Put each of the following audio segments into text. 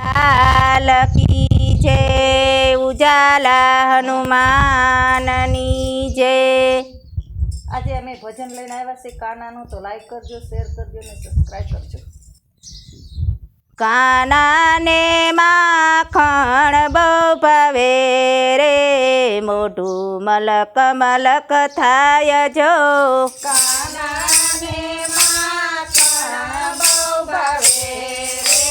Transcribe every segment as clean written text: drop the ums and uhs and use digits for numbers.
લાલ કી જય ઉજાલા હનુમાનની જય। આજે અમે ભજન લઈને આવ્યા છે કાનાનું, તો લાઈક કરજો, શેર કરજો ને સબસ્ક્રાઈબ કરજો। કાનાને માખણ બહુ ભાવે રે, મોઢું મલક મલક થાય જો। કાનાને માખણ બહુ ભાવે રે,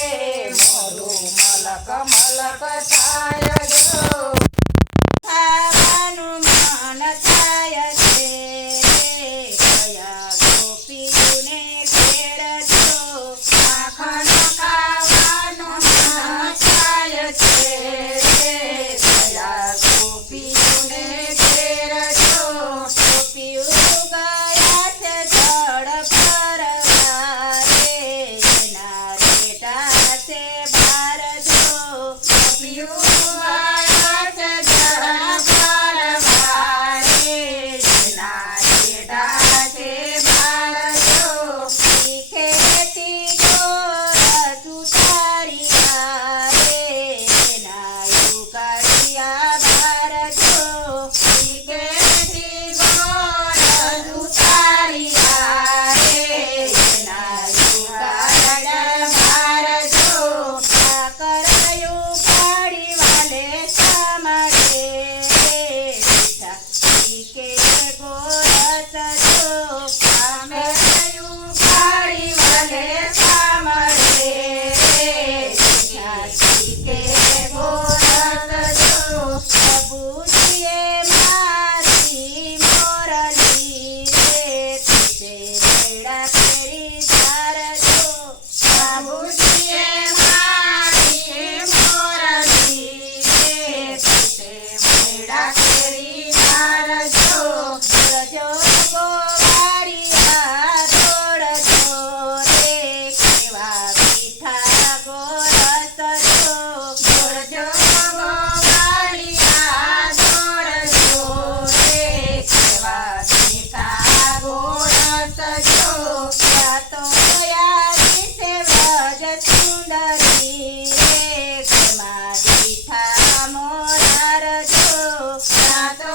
મોઢું મલક મલક થાય જો। ખાવાનું મન થાય છે રે, કયા ગોપીઓને ઘેરજો। માખણ ખાવાનું મન થાય છે રે, કયા ગોપીઓને ઘેરજો। ગોપીઓ ગયા છે જળ ભરવા રે, એના રેટા છે બાર જો। ગોપીઓ ગયા છે જળ ભરવા રે, એના રેટા છે બાર જો। ખેતી ગોરસ ઉતાર્યા રે, એના ઉકાળિયા બાર જો। ખેતી ગોરસ ઉતાર્યા રે, એના ઉકાળિયા બાર જો। સાકર ઉકાળી વાલે સાંભળે રે, મીઠા કે ગોરસ જો। સાકર ઉકાળી વાલે સાંભળે રે, મીઠા કે ગોરસ જો। પ્રભુજીએ મારી મોરલી રે, તે વેડા કરી ધારજો। પ્રભુજીએ મારી મોરલી રે, તે વેડા કરી ધારજો। દોડજો ગોવાળિયા દોડજો રે, કેવા મીઠા ગોરસ જો। દોડજો ગોવાળિયા દોડજો રે, કેવા મીઠા ગોરસ જો। તો યારી છે વ્રજ સુંદરી રે, તેમાં મીઠા મોરાર જો। તો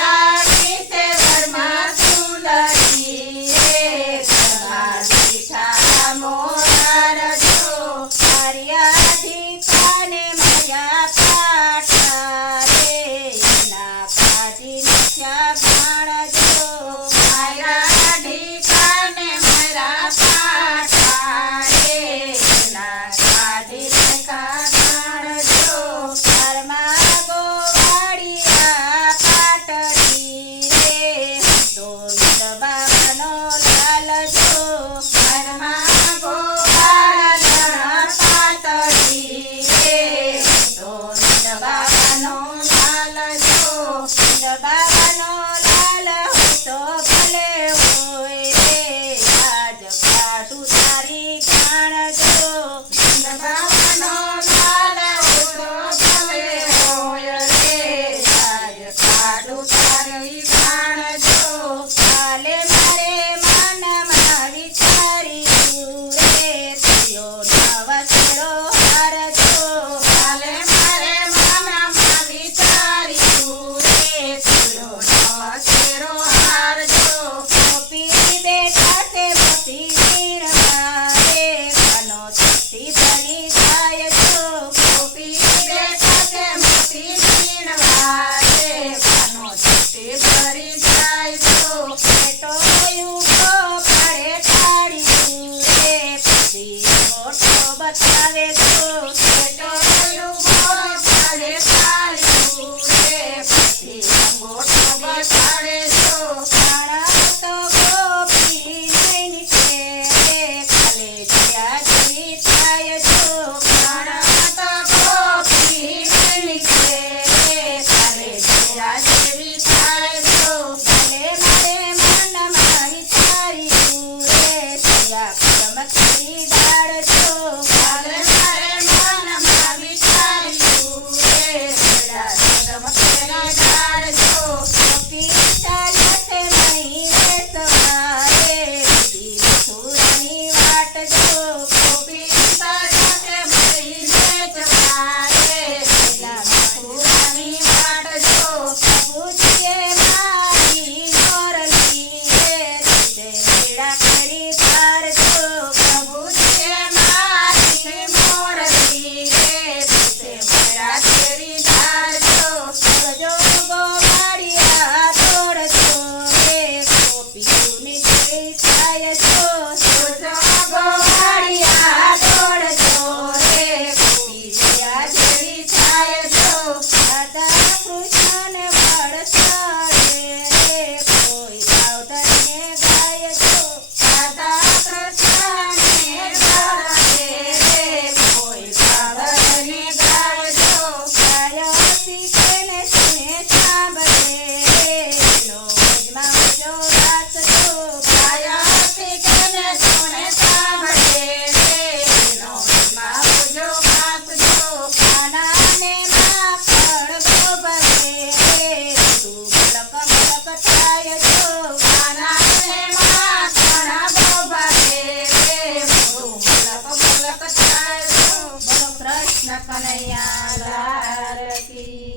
યારી છે વ્રજમાં સુંદરી રે, તેમાં મીઠા મોરાર જો। મારિયા ઢીકાને માયા પાઠા રે, એના પાટી નાખ્યા ભાણજો। માયા ઢીકાને મારા પાઠા રે, એના પાટી નાખ્યા ભાણજો। ઘરમાં ગોવાળિયા પાટડી રે, તો બાબાનો લાલ જો। ઘરમાં ગોવાળિયા પાટડી રે, તો બાબાનો લાલ જો। બાબાનો લાલ હોય તો ભલે હોય રે, આજ પાટું તારી ગાણજો। બાબાનો લાલ હોય તો ભલે હોય રે, આજ પાટું તારી ગાણજો। કાલે મારે મનમાં વિચાર્યું રે, થયો નવસેરો હારજો। કાલે મારે મનમાં વિચાર્યું રે, થયો નવસેરો હારજો। ગોપી બેઠા છે મોતી વીરમાં રે, કાનો શક્તિ ભરી જાય જો। કૃષ્ણ કનૈયા લાલ કી